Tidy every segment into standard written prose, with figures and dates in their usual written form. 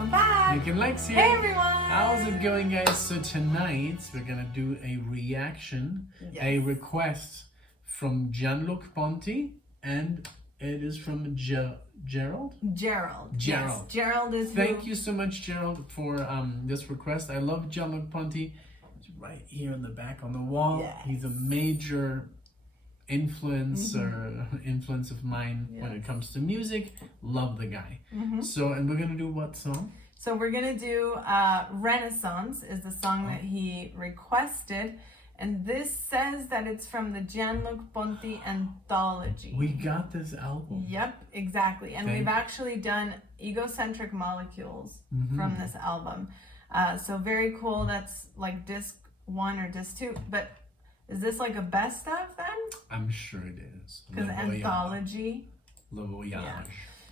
Welcome back. NicknLex here. Hey everyone. How's it going, guys? So tonight we're gonna do a reaction, a request from Jean-Luc Ponty, and it is from Gerald. Yes, Gerald is. Thank you so much, Gerald, for this request. I love Jean-Luc Ponty. He's right here in the back on the wall. Yes. He's a major influence of mine when it comes to music. Love the guy. So, and we're gonna do what song? So we're gonna do Renaissance is the song that he requested, and this says that it's from the Jean-Luc Ponty anthology. We got this album. Yep, exactly. And we've actually done Egocentric Molecules from this album. So very cool. That's like disc 1 or disc 2, but is this like a best of then? I'm sure it is. Because anthology. Le Voyage. Yeah.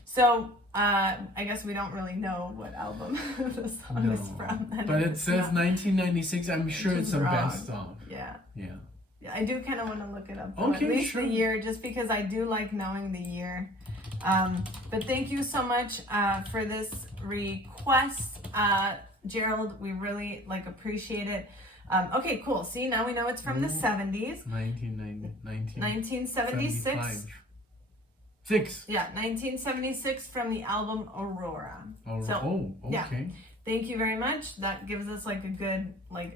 So I guess we don't really know what album the song is from. But it says 1996. I'm sure it's a best of. Yeah. Yeah. Yeah, I do kind of want to look it up. Though, okay, at least sure. The year, just because I do like knowing the year. But thank you so much for this request, Gerald. We really appreciate it. Okay, cool. See, now we know it's from the 70s. 1976. 6. Yeah, 1976 from the album Aurora. Okay. Yeah. Thank you very much. That gives us a good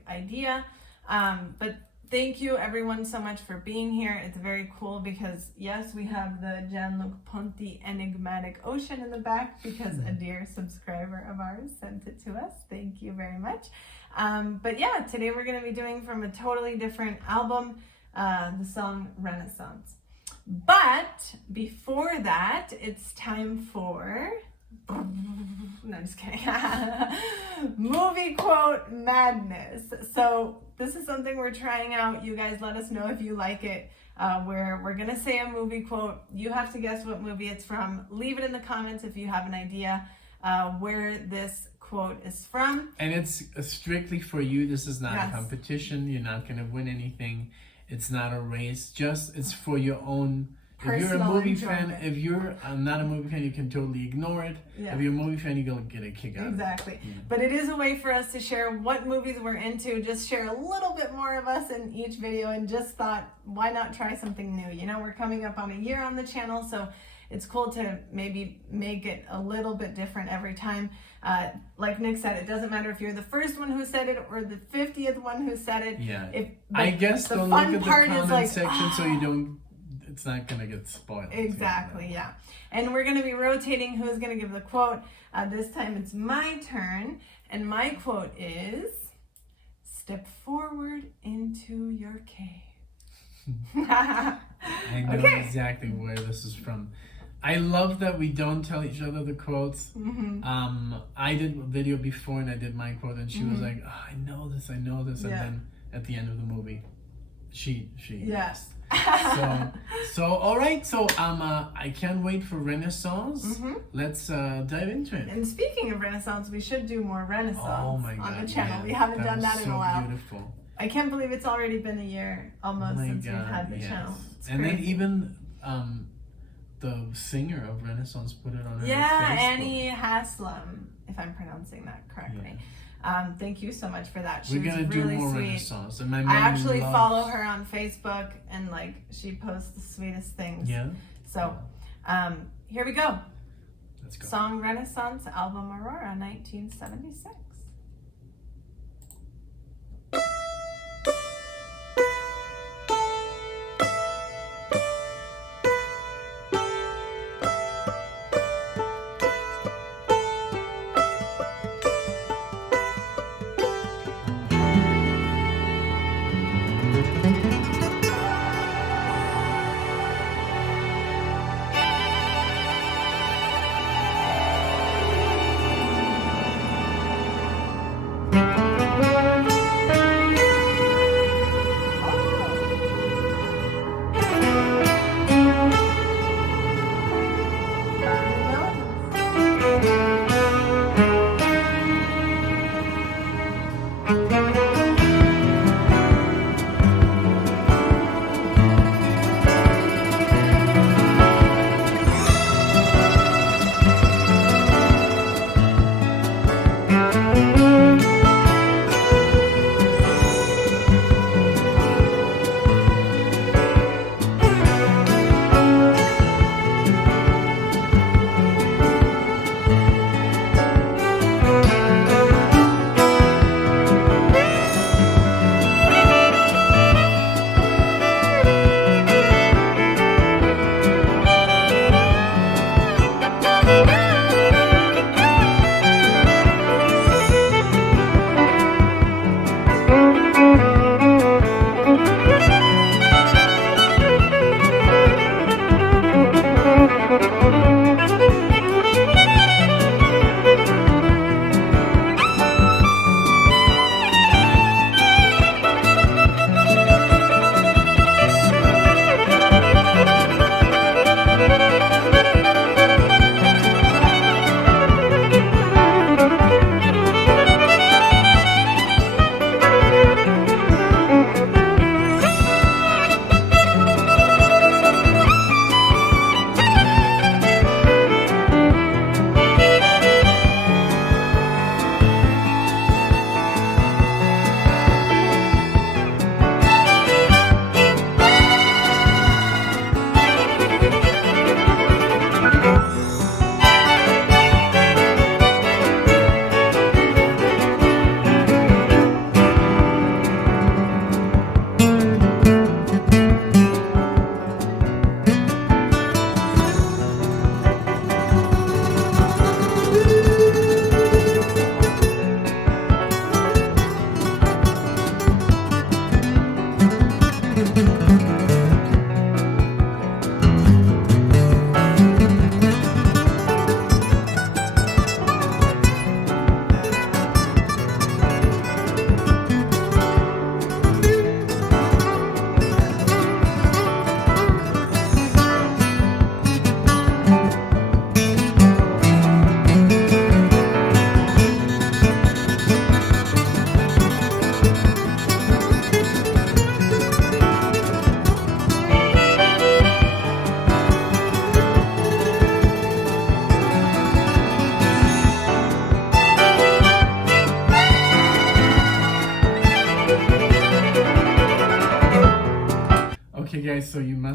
idea. But thank you everyone so much for being here. It's very cool because yes, we have the Jean-Luc Ponty enigmatic ocean in the back because a dear subscriber of ours sent it to us. Thank you very much. But yeah, today we're going to be doing from a totally different album, the song Renaissance. But before that, it's time for... No, just kidding. Movie quote madness. So this is something we're trying out. You guys let us know if you like it. Where we're going to say a movie quote. You have to guess what movie it's from. Leave it in the comments if you have an idea where this quote is from. And it's strictly for you. This is not a competition. You're not going to win anything. It's not a race. Just it's for your own. If you're a movie fan, if you're not a movie fan, you can totally ignore it. Yeah. If you're a movie fan, you're going to get a kick out of it. Exactly. Yeah. But it is a way for us to share what movies we're into, just share a little bit more of us in each video, and just thought, why not try something new? You know, we're coming up on a year on the channel, so it's cool to maybe make it a little bit different every time. Like Nick said, it doesn't matter if you're the first one who said it or the 50th one who said it. Yeah. I guess don't look at the comment section so you don't... It's not going to get spoiled. Exactly, yeah. And we're going to be rotating who's going to give the quote. This time it's my turn. And my quote is, step forward into your cave. I know exactly where this is from. I love that we don't tell each other the quotes. I did a video before and I did my quote and she was like, oh, I know this. And then at the end of the movie, she yes. So all right, so I can't wait for Renaissance. Let's dive into it. And speaking of Renaissance, we should do more Renaissance on the channel. Yeah. We haven't done that in a while. Beautiful. I can't believe it's already been a year almost since we've had the channel. And then even the singer of Renaissance put it on her Facebook. Annie Haslam, if I'm pronouncing that correctly. Thank you so much for that. We're gonna do really more Renaissance. And my I actually follow her on Facebook, and she posts the sweetest things. Yeah. So, here we go. Let's go. Song Renaissance, album Aurora, 1976.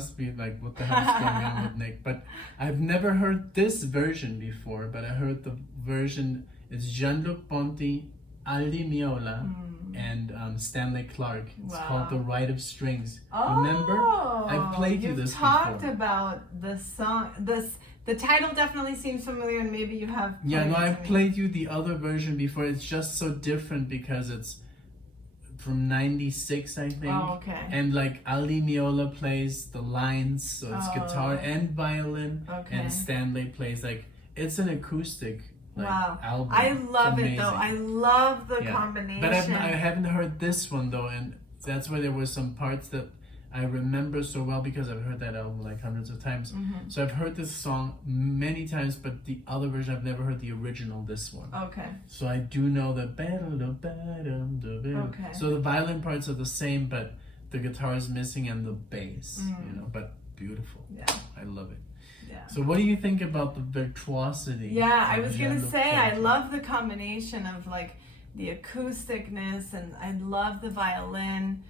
must be like, what the hell is going on with Nick? But I've never heard this version before, but I heard the version, it's Jean-Luc Ponty, Aldi Meola, and Stanley Clark. It's called The Rite of Strings. Remember? I've played you this before. You've talked about the song, the title definitely seems familiar, and maybe you have. Yeah, no, I've played you the other version before. It's just so different because it's from 96, I think. Oh, okay. And like Ali Meola plays the lines, so it's guitar and violin. Okay. And Stanley plays it's an acoustic album. I love it though. I love the combination. But I haven't heard this one though, and that's why there were some parts that I remember so well because I've heard that album like hundreds of times. So I've heard this song many times, but the other version I've never heard the original, this one. Okay. So I do know the okay. So the violin parts are the same, but the guitar is missing and the bass, but beautiful. Yeah. I love it. Yeah. So what do you think about the virtuosity? Yeah, I was going to say, I love the combination of like the acousticness, and I love the violin.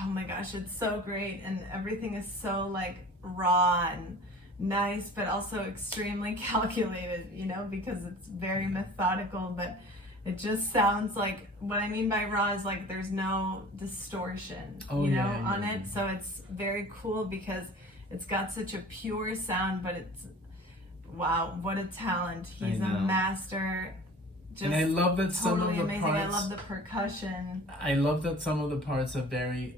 Oh my gosh, it's so great, and everything is so like raw and nice, but also extremely calculated, because it's very methodical, but it just sounds like, what I mean by raw is like there's no distortion, on it. So it's very cool because it's got such a pure sound, but it's, wow, what a talent. He's a master. And I love that some totally of the amazing. parts. I love the percussion. I love that some of the parts are very,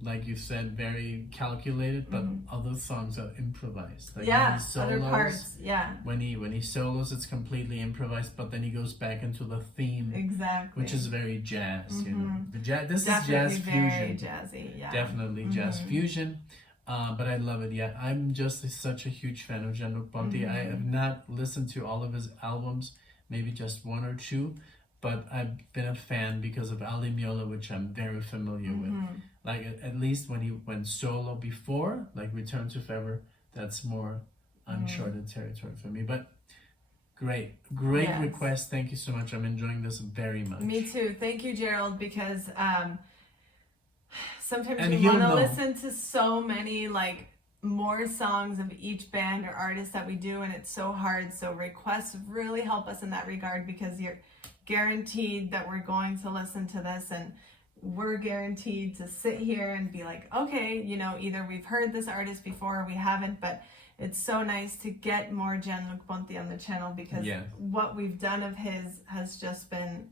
like you said, very calculated, but other songs are improvised. Like when he solos, other parts. Yeah. When he solos, it's completely improvised, but then he goes back into the theme, exactly, which is very jazz. This definitely is jazz very fusion. Jazzy. Yeah. Definitely jazz fusion. But I love it. Yeah, I'm just such a huge fan of Jean-Luc Ponty. I have not listened to all of his albums. Maybe just one or two, but I've been a fan because of Ali Meola, which I'm very familiar with. Like at least when he went solo before, like Return to Forever, that's more uncharted territory for me. But great request. Thank you so much. I'm enjoying this very much. Me too. Thank you, Gerald, because sometimes we want to listen to so many more songs of each band or artist that we do, and it's so hard. So requests really help us in that regard, because you're guaranteed that we're going to listen to this, and we're guaranteed to sit here and be like, okay, either we've heard this artist before or we haven't. But it's so nice to get more Jean-Luc Ponty on the channel, because what we've done of his has just been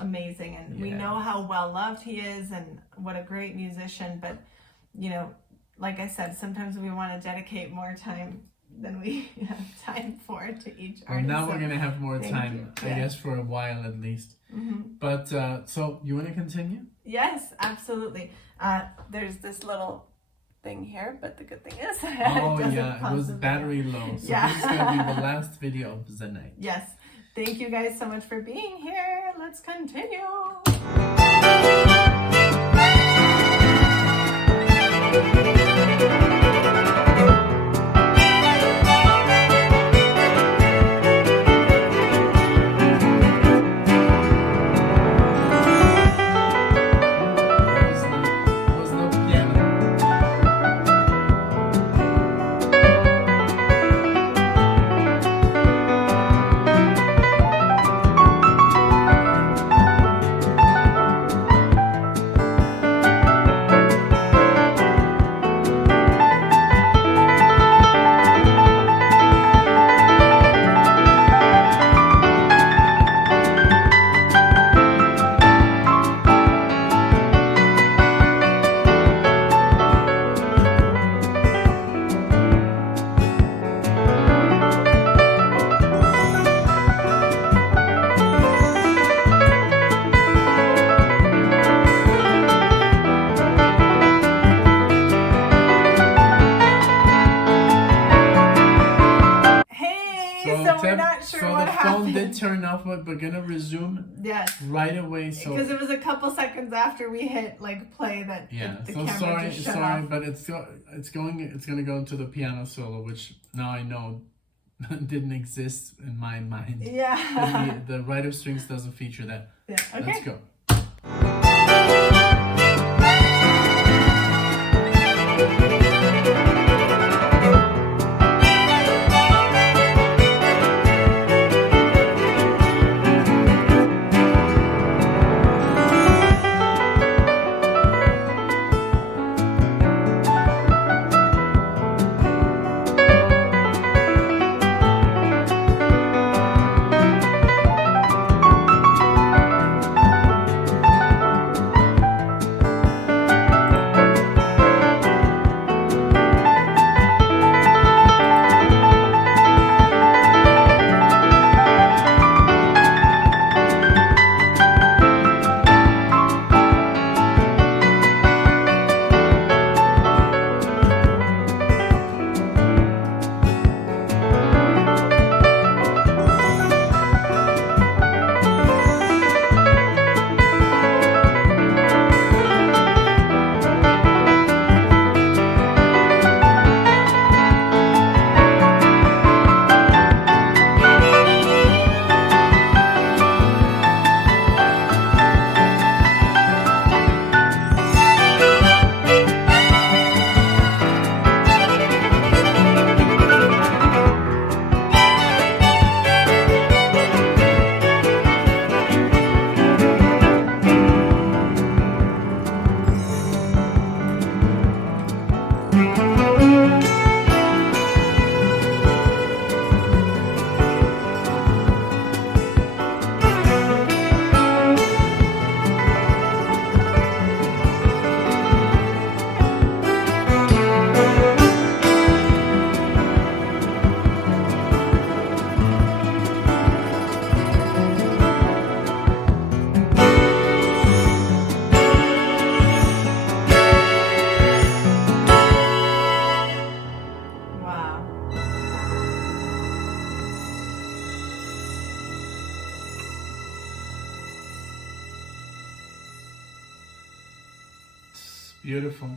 amazing, and we know how well loved he is and what a great musician. But like I said, sometimes we want to dedicate more time than we have time for to each artist. Well, now we're going to have more time, I guess, for a while at least. But, so, you want to continue? Yes, absolutely. There's this little thing here, but the good thing is it was battery low. So this is going to be the last video of the night. Yes. Thank you guys so much for being here. Let's continue. Turn off, but we're gonna resume right away. So because it was a couple seconds after we hit play that the camera just shut off. But it's gonna go into the piano solo, which now I know didn't exist in my mind. Yeah. The Rite of Strings doesn't feature that. Yeah. Okay. Let's go. Beautiful.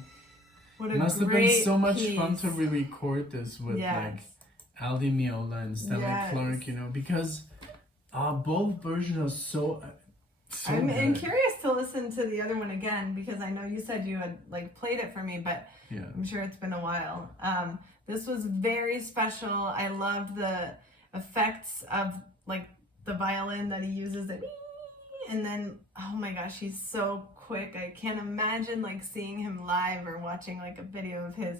What a Must have great been so much piece. fun to re-record this with like Aldi Meola and Stella Clark, you know, because both versions are so I'm good. curious to listen to the other one again because I know you said you had like played it for me, but I'm sure it's been a while. This was very special. I loved the effects of like the violin that he uses, and then oh my gosh, he's so quick. I can't imagine like seeing him live or watching like a video of his.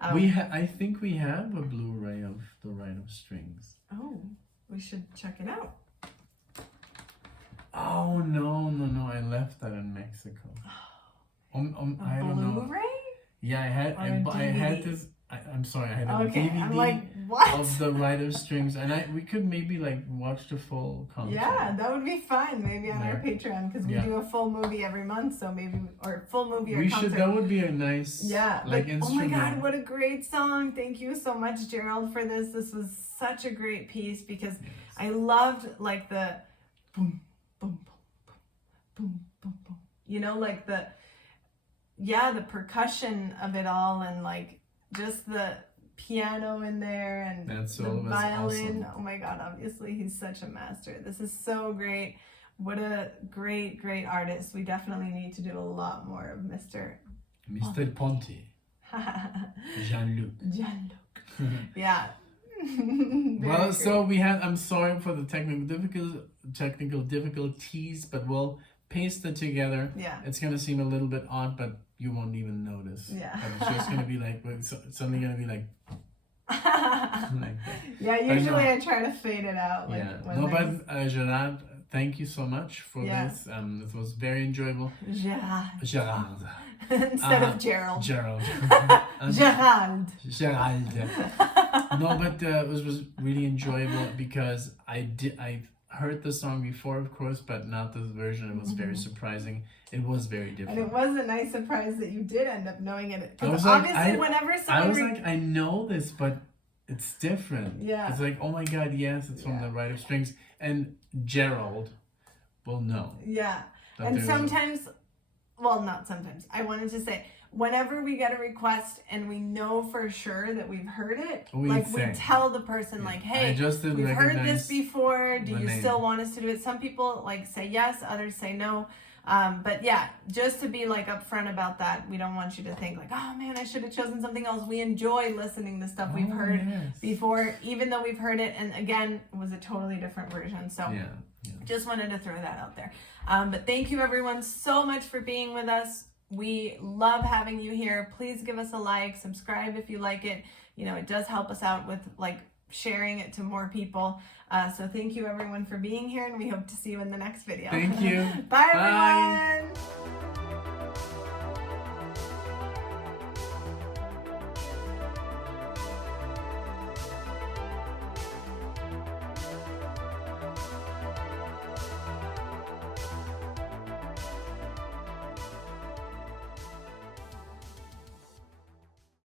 I think we have a Blu-ray of the Rite of Strings. Oh, we should check it out. Oh no! I left that in Mexico. I don't know. Blu-ray? Yeah, I had this. I'm sorry, I had a DVD I'm like, what? of the Rite of Strings, and we could maybe like watch the full concert. Yeah, that would be fun. Maybe on our Patreon because we do a full movie every month, so maybe or full movie or we concert. should. That would be a nice like instrument. Oh my God, what a great song! Thank you so much, Gerald, for this. This was such a great piece because I loved like the boom, boom, boom, boom, boom, boom. You know, like the percussion of it all and like. Just the piano in there and the violin. Awesome. Oh my God, obviously he's such a master. This is so great. What a great artist. We definitely need to do a lot more of Mr. Ponty. Jean-Luc. Yeah. Well, so we had, I'm sorry for the technical difficulties, but we'll paste it together. Yeah. It's going to seem a little bit odd, but you won't even notice. Yeah. But it's just going to be like, it's suddenly going to be like, like that. Yeah, usually I try to fade it out. Like but Gerard, thank you so much for this. It was very enjoyable. Gerard. Instead of Gerald. Gerald. Gerald. No, but it was really enjoyable because I heard the song before, of course, but not this version. It was very surprising. It was very different. And it was a nice surprise that you did end up knowing it. Because obviously, whenever someone... I was like, I know this, but it's different. Yeah. It's like, oh my God, yes, it's from the Rite of Strings. And Gerald will know. Yeah. And sometimes... Well, not sometimes. I wanted to say, whenever we get a request and we know for sure that we've heard it, we tell the person like, hey, we've heard this before. Do you still want us to do it? Some people like say yes, others say no. But yeah, just to be like upfront about that, we don't want you to think like, oh man, I should have chosen something else. We enjoy listening to stuff we've heard before, even though we've heard it, and again, it was a totally different version. So just wanted to throw that out there. But thank you everyone so much for being with us. We love having you here. Please give us a like, subscribe if you like it. You know, it does help us out with like sharing it to more people. So thank you everyone for being here, and we hope to see you in the next video. Thank you. Bye everyone.